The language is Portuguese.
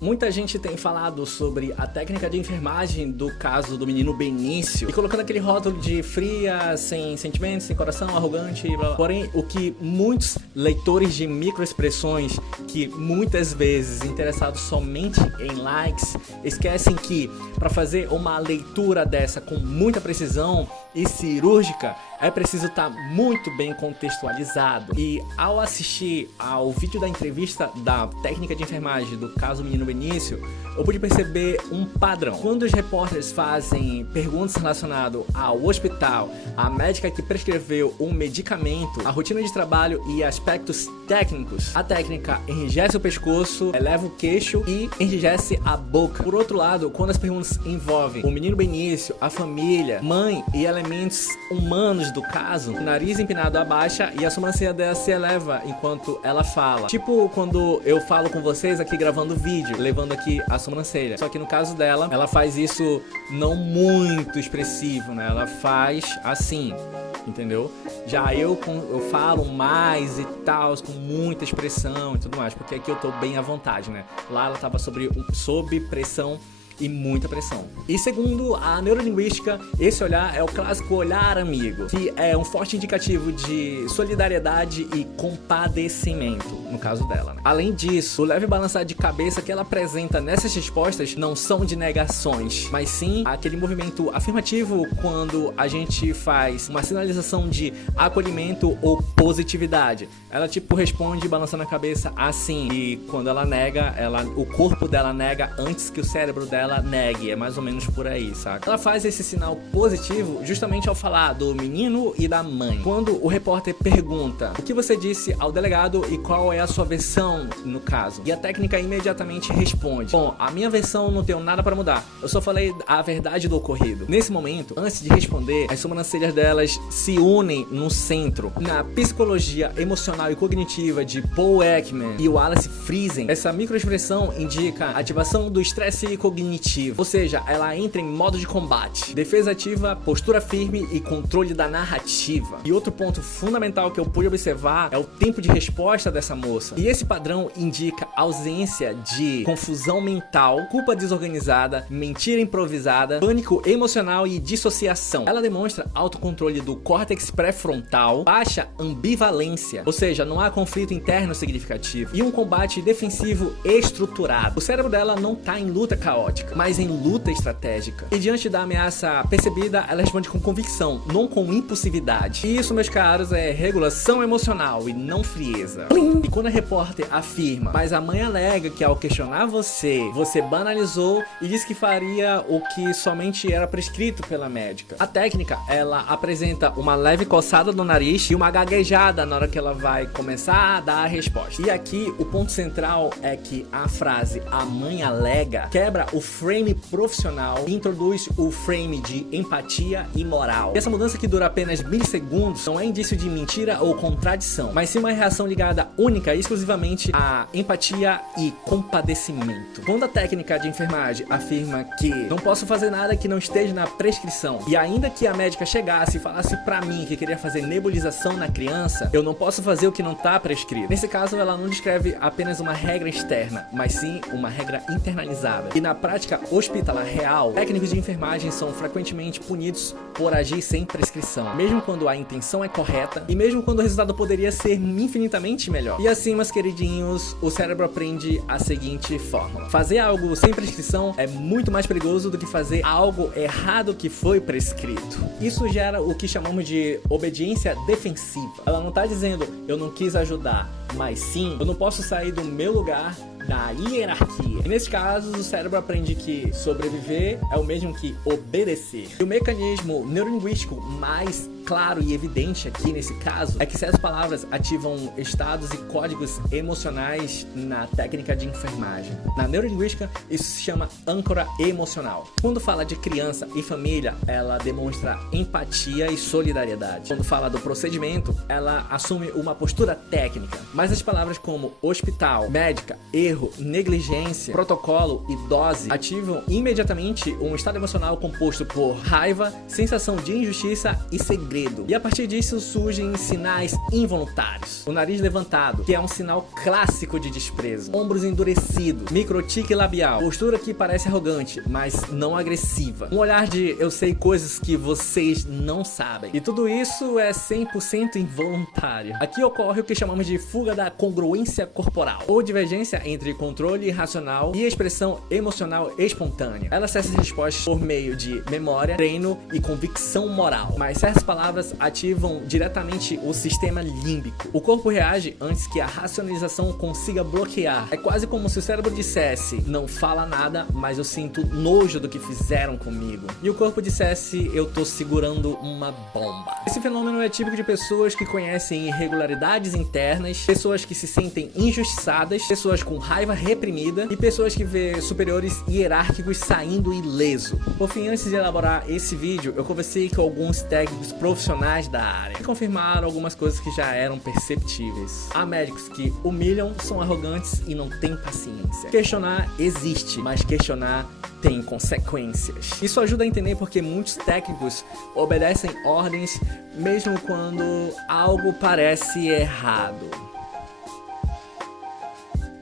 Muita gente tem falado sobre a técnica de enfermagem do caso do menino Benício e colocando aquele rótulo de fria, sem sentimentos, sem coração, arrogante, blá blá. Porém, o que muitos leitores de microexpressões, que muitas vezes interessados somente em likes, esquecem que para fazer uma leitura dessa com muita precisão e cirúrgica, é preciso estar muito bem contextualizado. E ao assistir ao vídeo da entrevista da técnica de enfermagem do caso menino Benício, eu pude perceber um padrão. Quando os repórteres fazem perguntas relacionadas ao hospital, a médica que prescreveu um medicamento, a rotina de trabalho e aspectos técnicos, a técnica enrijece o pescoço, eleva o queixo e enrijece a boca. Por outro lado, quando as perguntas envolvem o menino Benício, a família, mãe e elementos humanos do caso, o nariz empinado abaixa e a sobrancelha dela se eleva enquanto ela fala. Tipo quando eu falo com vocês aqui gravando vídeo, levando aqui a sobrancelha. Só que no caso dela, ela faz isso não muito expressivo, né? Ela faz assim, entendeu? Já eu falo mais e tal, com muita expressão e tudo mais, porque aqui eu tô bem à vontade, né? Lá ela tava sob pressão e muita pressão. E segundo a neurolinguística, esse olhar é o clássico olhar amigo, que é um forte indicativo de solidariedade e compadecimento, no caso dela, né? Além disso, o leve balançar de cabeça que ela apresenta nessas respostas não são de negações, mas sim aquele movimento afirmativo quando a gente faz uma sinalização de acolhimento ou positividade. Ela tipo responde balançando a cabeça assim, e quando ela nega, o corpo dela nega antes que o cérebro dela negue, é mais ou menos por aí, saca? Ela faz esse sinal positivo justamente ao falar do menino e da mãe. Quando o repórter pergunta o que você disse ao delegado e qual é a sua versão no caso, e a técnica imediatamente responde: bom, a minha versão não tenho nada para mudar, eu só falei a verdade do ocorrido. Nesse momento, antes de responder, as sobrancelhas delas se unem no centro. Na psicologia emocional e cognitiva de Paul Ekman e Wallace Friesen, essa microexpressão indica ativação do estresse cognitivo, ou seja, ela entra em modo de combate, defesa ativa, postura firme e controle da narrativa. E outro ponto fundamental que eu pude observar é o tempo de resposta dessa moça. E esse padrão indica ausência de confusão mental, culpa desorganizada, mentira improvisada, pânico emocional e dissociação. Ela demonstra autocontrole do córtex pré-frontal, baixa ambivalência, ou seja, não há conflito interno significativo, e um combate defensivo estruturado. O cérebro dela não está em luta caótica, mas em luta estratégica. E diante da ameaça percebida, ela responde com convicção, não com impulsividade. E isso, meus caros, é regulação emocional e não frieza. E quando a repórter afirma, mas a mãe alega que ao questionar você banalizou e disse que faria o que somente era prescrito pela médica. A técnica, ela apresenta uma leve coçada no nariz e uma gaguejada na hora que ela vai começar a dar a resposta. E aqui, o ponto central é que a frase "a mãe alega" quebra o frame profissional e introduz o frame de empatia e moral. E essa mudança, que dura apenas milissegundos, não é indício de mentira ou contradição, mas sim uma reação ligada única e exclusivamente à empatia e compadecimento. Quando a técnica de enfermagem afirma que não posso fazer nada que não esteja na prescrição, e ainda que a médica chegasse e falasse pra mim que queria fazer nebulização na criança, eu não posso fazer o que não tá prescrito. Nesse caso, ela não descreve apenas uma regra externa, mas sim uma regra internalizada. E na prática hospitalar real, técnicos de enfermagem são frequentemente punidos por agir sem prescrição, mesmo quando a intenção é correta e mesmo quando o resultado poderia ser infinitamente melhor. E assim, meus queridinhos, o cérebro aprende a seguinte fórmula: fazer algo sem prescrição é muito mais perigoso do que fazer algo errado que foi prescrito. Isso gera o que chamamos de obediência defensiva. Ela não tá dizendo eu não quis ajudar, mas sim eu não posso sair do meu lugar na hierarquia. E nesse caso, o cérebro aprende que sobreviver é o mesmo que obedecer. E o mecanismo neurolinguístico mais claro e evidente aqui nesse caso é que certas palavras ativam estados e códigos emocionais na técnica de enfermagem. Na neurolinguística, isso se chama âncora emocional. Quando fala de criança e família, ela demonstra empatia e solidariedade. Quando fala do procedimento, ela assume uma postura técnica. Mas as palavras como hospital, médica, erro, negligência, protocolo e dose ativam imediatamente um estado emocional composto por raiva, sensação de injustiça e segredo. segredo. E a partir disso surgem sinais involuntários. O nariz levantado, que é um sinal clássico de desprezo. Ombros endurecidos, microtique labial, postura que parece arrogante, mas não agressiva. Um olhar de eu sei coisas que vocês não sabem. E tudo isso é 100% involuntário. Aqui ocorre o que chamamos de fuga da congruência corporal, ou divergência entre controle racional e expressão emocional espontânea. Ela acessa as respostas por meio de memória, treino e convicção moral. Mas certas palavras ativam diretamente o sistema límbico. O corpo reage antes que a racionalização consiga bloquear. É quase como se o cérebro dissesse: não fala nada, mas eu sinto nojo do que fizeram comigo. E o corpo dissesse: eu tô segurando uma bomba. Esse fenômeno é típico de pessoas que conhecem irregularidades internas, pessoas que se sentem injustiçadas, pessoas com raiva reprimida e pessoas que vê superiores hierárquicos saindo ileso. Por fim, antes de elaborar esse vídeo, eu conversei com alguns técnicos profissionais da área que confirmaram algumas coisas que já eram perceptíveis. Há médicos que humilham, são arrogantes e não têm paciência. Questionar existe, mas questionar tem consequências. Isso ajuda a entender porque muitos técnicos obedecem ordens mesmo quando algo parece errado.